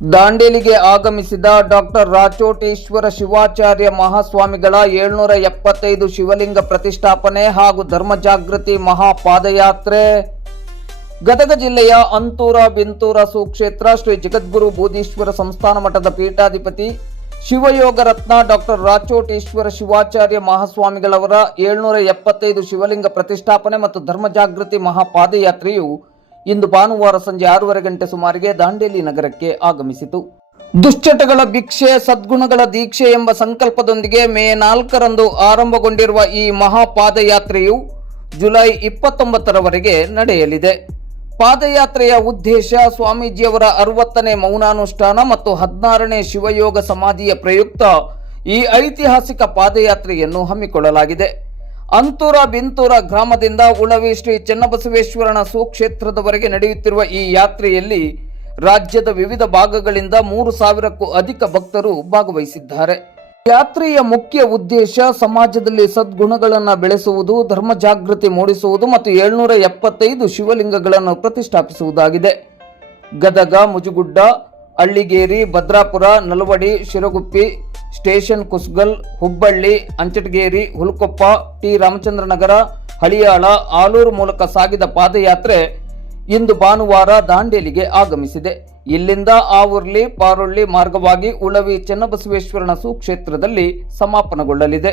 ದಾಂಡೇಲಿಗೆ ಆಗಮಿಸಿದ ಡಾಕ್ಟರ್ ರಾಚೋಟೇಶ್ವರ ಶಿವಾಚಾರ್ಯ ಮಹಾಸ್ವಾಮಿಗಳ 775 ಶಿವಲಿಂಗ ಪ್ರತಿಷ್ಠಾಪನೆ ಹಾಗೂ ಧರ್ಮ ಜಾಗೃತಿ ಮಹಾಪಾದಯಾತ್ರೆ. ಗದಗ ಜಿಲ್ಲೆಯ ಅಂತೂರ ಬಿಂತೂರ ಸುಕ್ಷೇತ್ರ ಶ್ರೀ ಜಗದ್ಗುರು ಬೋಧೀಶ್ವರ ಸಂಸ್ಥಾನ ಮಠದ ಪೀಠಾಧಿಪತಿ ಶಿವಯೋಗ ರತ್ನ ಡಾಕ್ಟರ್ ರಾಚೋಟೇಶ್ವರ ಶಿವಾಚಾರ್ಯ ಮಹಾಸ್ವಾಮಿಗಳವರ 775 ಶಿವಲಿಂಗ ಪ್ರತಿಷ್ಠಾಪನೆ ಮತ್ತು ಧರ್ಮ ಜಾಗೃತಿ ಮಹಾಪಾದಯಾತ್ರೆಯು ಇಂದು ಭಾನುವಾರ ಸಂಜೆ 6:30 ಗಂಟೆ ಸುಮಾರಿಗೆ ದಾಂಡೇಲಿ ನಗರಕ್ಕೆ ಆಗಮಿಸಿತು. ದುಶ್ಚಟಗಳ ಭಿಕ್ಷೆ ಸದ್ಗುಣಗಳ ದೀಕ್ಷೆ ಎಂಬ ಸಂಕಲ್ಪದೊಂದಿಗೆ ಮೇ 4ರಂದು ಆರಂಭಗೊಂಡಿರುವ ಈ ಮಹಾಪಾದಯಾತ್ರೆಯು ಜುಲೈ 29ರವರೆಗೆ ನಡೆಯಲಿದೆ. ಪಾದಯಾತ್ರೆಯ ಉದ್ದೇಶ ಸ್ವಾಮೀಜಿಯವರ 60ನೇ ಮೌನಾನುಷ್ಠಾನ ಮತ್ತು 16ನೇ ಶಿವಯೋಗ ಸಮಾಧಿಯ ಪ್ರಯುಕ್ತ ಈ ಐತಿಹಾಸಿಕ ಪಾದಯಾತ್ರೆಯನ್ನು ಹಮ್ಮಿಕೊಳ್ಳಲಾಗಿದೆ. ಅಂತೂರ ಬಿಂತೂರ ಗ್ರಾಮದಿಂದ ಉಳವಿ ಶ್ರೀ ಚನ್ನಬಸವೇಶ್ವರನ ಸುಕ್ಷೇತ್ರದವರೆಗೆ ನಡೆಯುತ್ತಿರುವ ಈ ಯಾತ್ರೆಯಲ್ಲಿ ರಾಜ್ಯದ ವಿವಿಧ ಭಾಗಗಳಿಂದ 3,000ಕ್ಕೂ ಅಧಿಕ ಭಕ್ತರು ಭಾಗವಹಿಸಿದ್ದಾರೆ. ಯಾತ್ರೆಯ ಮುಖ್ಯ ಉದ್ದೇಶ ಸಮಾಜದಲ್ಲಿ ಸದ್ಗುಣಗಳನ್ನು ಬೆಳೆಸುವುದು, ಧರ್ಮ ಜಾಗೃತಿ ಮೂಡಿಸುವುದು ಮತ್ತು 775 ಶಿವಲಿಂಗಗಳನ್ನು ಪ್ರತಿಷ್ಠಾಪಿಸುವುದಾಗಿದೆ. ಗದಗ, ಮುಜುಗುಡ್ಡ, ಅಳ್ಳಿಗೇರಿ, ಭದ್ರಾಪುರ, ನಲವಡಿ, ಶಿರಗುಪ್ಪಿ, ಸ್ಟೇಷನ್, ಕುಸ್ಗಲ್, ಹುಬ್ಬಳ್ಳಿ, ಅಂಚಟಗೇರಿ, ಹುಲ್ಕೊಪ್ಪ, ಟಿ ರಾಮಚಂದ್ರನಗರ, ಹಳಿಯಾಳ, ಆಲೂರು ಮೂಲಕ ಸಾಗಿದ ಪಾದಯಾತ್ರೆ ಇಂದು ಭಾನುವಾರ ದಾಂಡೇಲಿಗೆ ಆಗಮಿಸಿದೆ. ಇಲ್ಲಿಂದ ಆವುರ್ಲಿ, ಪಾರುಳ್ಳಿ ಮಾರ್ಗವಾಗಿ ಉಳವಿ ಚನ್ನಬಸವೇಶ್ವರನ ಸುಕ್ಷೇತ್ರದಲ್ಲಿ ಸಮಾಪನಗೊಳ್ಳಲಿದೆ.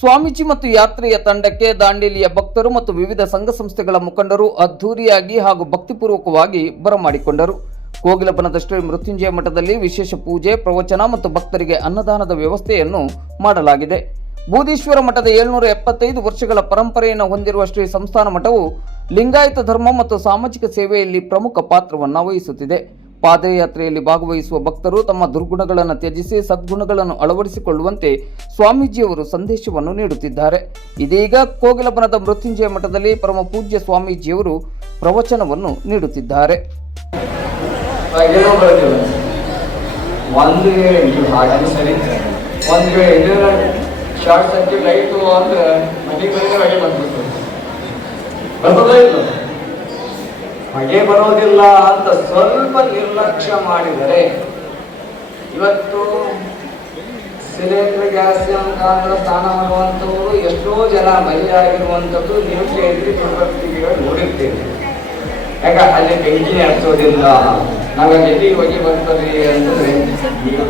ಸ್ವಾಮೀಜಿ ಮತ್ತು ಯಾತ್ರೆಯ ತಂಡಕ್ಕೆ ದಾಂಡೇಲಿಯ ಭಕ್ತರು ಮತ್ತು ವಿವಿಧ ಸಂಘ ಸಂಸ್ಥೆಗಳ ಮುಖಂಡರು ಅದ್ಧೂರಿಯಾಗಿ ಹಾಗೂ ಭಕ್ತಿಪೂರ್ವಕವಾಗಿ ಬರಮಾಡಿಕೊಂಡರು. ಕೋಗಿಲಬನದ ಶ್ರೀ ಮೃತ್ಯುಂಜಯ ಮಠದಲ್ಲಿ ವಿಶೇಷ ಪೂಜೆ, ಪ್ರವಚನ ಮತ್ತು ಭಕ್ತರಿಗೆ ಅನ್ನದಾನದ ವ್ಯವಸ್ಥೆಯನ್ನು ಮಾಡಲಾಗಿದೆ. ಬೋಧೀಶ್ವರ ಮಠದ 775 ವರ್ಷಗಳ ಪರಂಪರೆಯನ್ನು ಹೊಂದಿರುವ ಶ್ರೀ ಸಂಸ್ಥಾನ ಮಠವು ಲಿಂಗಾಯತ ಧರ್ಮ ಮತ್ತು ಸಾಮಾಜಿಕ ಸೇವೆಯಲ್ಲಿ ಪ್ರಮುಖ ಪಾತ್ರವನ್ನು ವಹಿಸುತ್ತಿದೆ. ಪಾದಯಾತ್ರೆಯಲ್ಲಿ ಭಾಗವಹಿಸುವ ಭಕ್ತರು ತಮ್ಮ ದುರ್ಗುಣಗಳನ್ನು ತ್ಯಜಿಸಿ ಸದ್ಗುಣಗಳನ್ನು ಅಳವಡಿಸಿಕೊಳ್ಳುವಂತೆ ಸ್ವಾಮೀಜಿಯವರು ಸಂದೇಶವನ್ನು ನೀಡುತ್ತಿದ್ದಾರೆ. ಇದೀಗ ಕೋಗಿಲಬನದ ಮೃತ್ಯುಂಜಯ ಮಠದಲ್ಲಿ ಪರಮ ಪೂಜ್ಯ ಸ್ವಾಮೀಜಿಯವರು ಪ್ರವಚನವನ್ನು ನೀಡುತ್ತಿದ್ದಾರೆ. ಶಾರ್ಟ್ ಸರ್ಕ್ಯೂಟ್ ಲೈಟು ಅಂದ್ರೆ ಮನೆಗೆ ಹೊಗೆ ಬಂದ್ಬಿಡ್ತದೆ, ಬರೋದೇ ಇಲ್ಲ. ಹೊಗೆ ಬರೋದಿಲ್ಲ ಅಂತ ಸ್ವಲ್ಪ ನಿರ್ಲಕ್ಷ್ಯ ಮಾಡಿದರೆ ಇವತ್ತು ಸಿಲಿಂಡರ್ ಗ್ಯಾಸ್ ಮುಖಾಂತರ ಸ್ನಾನ ಮಾಡುವಂಥವ್ರು ಎಷ್ಟೋ ಜನ ಬಲಿಯಾಗಿರುವಂಥದ್ದು ನೀವು ಕೇಳಿ ಪ್ರವೃತ್ತಿಗಳು ನೋಡಿರ್ತೀರಿ. ಯಾಕ ಅಲ್ಲಿ ಬೆಂಕಿ ಹಚ್ಚೋದಿಲ್ಲ, ನಾವಾಗ ಎಲ್ಲಿ ಹೊಗೆ ಬರ್ತದೆ ಅಂತಂದ್ರೆ ನೀವು